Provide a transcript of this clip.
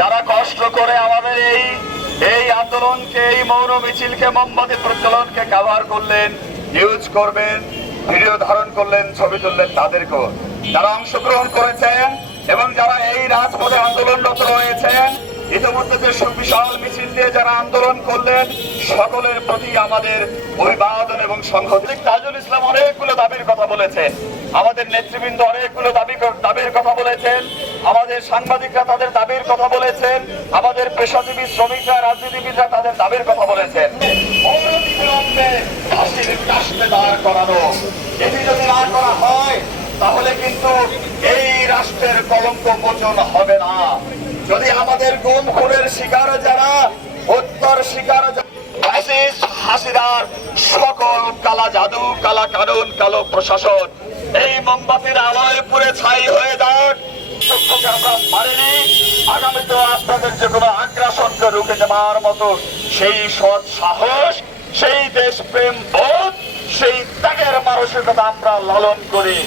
যারা কষ্ট করে আমাদের এই আন্দোলনকে, এই মৌন মিছিলকে, মোমবাতি প্রজ্বলনকে কভার করলেন, নিউজ করবেন, ভিডিও ধারণ করলেন, ছবি তুললেন, তাদেরকেও, যারা অংশগ্রহণ করেছেন এবং যারা এই রাজপথে আন্দোলনরত রয়েছেন, ইতিমধ্যে যে সুবিশাল মিছিল দিয়ে যারা আন্দোলন করলেন, সকলের প্রতি আমাদের অভিবাদন এবং সংহতি। তাজুল ইসলাম অনেকগুলো দাবির কথা বলেছেন, আমাদের নেতৃবৃন্দ অনেকগুলো দাবির কথা বলেছেন, আমাদের সাংবাদিকরা তাদের দাবির কথা বলেছেন, আমাদের পেশাজীবী শ্রমিকরা, রাজনীতিবিদরা তাদের দাবির কথা বলেছেন। ফাঁসির কাস্টে দাঁড় করানো, এটি যদি না করা হয় তাহলে কিন্তু এই রাষ্ট্রের কলঙ্ক মোচন হবে না। যদি আমাদের গুম খুনের শিকার যারা, হত্যার শিকার হাসিনার সকল কালা জাদু, কালা কানুন, কালো প্রশাসন এই মোমবাতির আলোয় পুড়ে ছাই হয়ে যাক। আমরা পারিনি, আগামীতে আপনাদের যে কোনো আগ্রাসনকে রুখে দেওয়ার মতো সেই সৎ সাহস, সেই দেশপ্রেম বোধ, সেই ত্যাগের মানসিকতা আমরা লালন করি।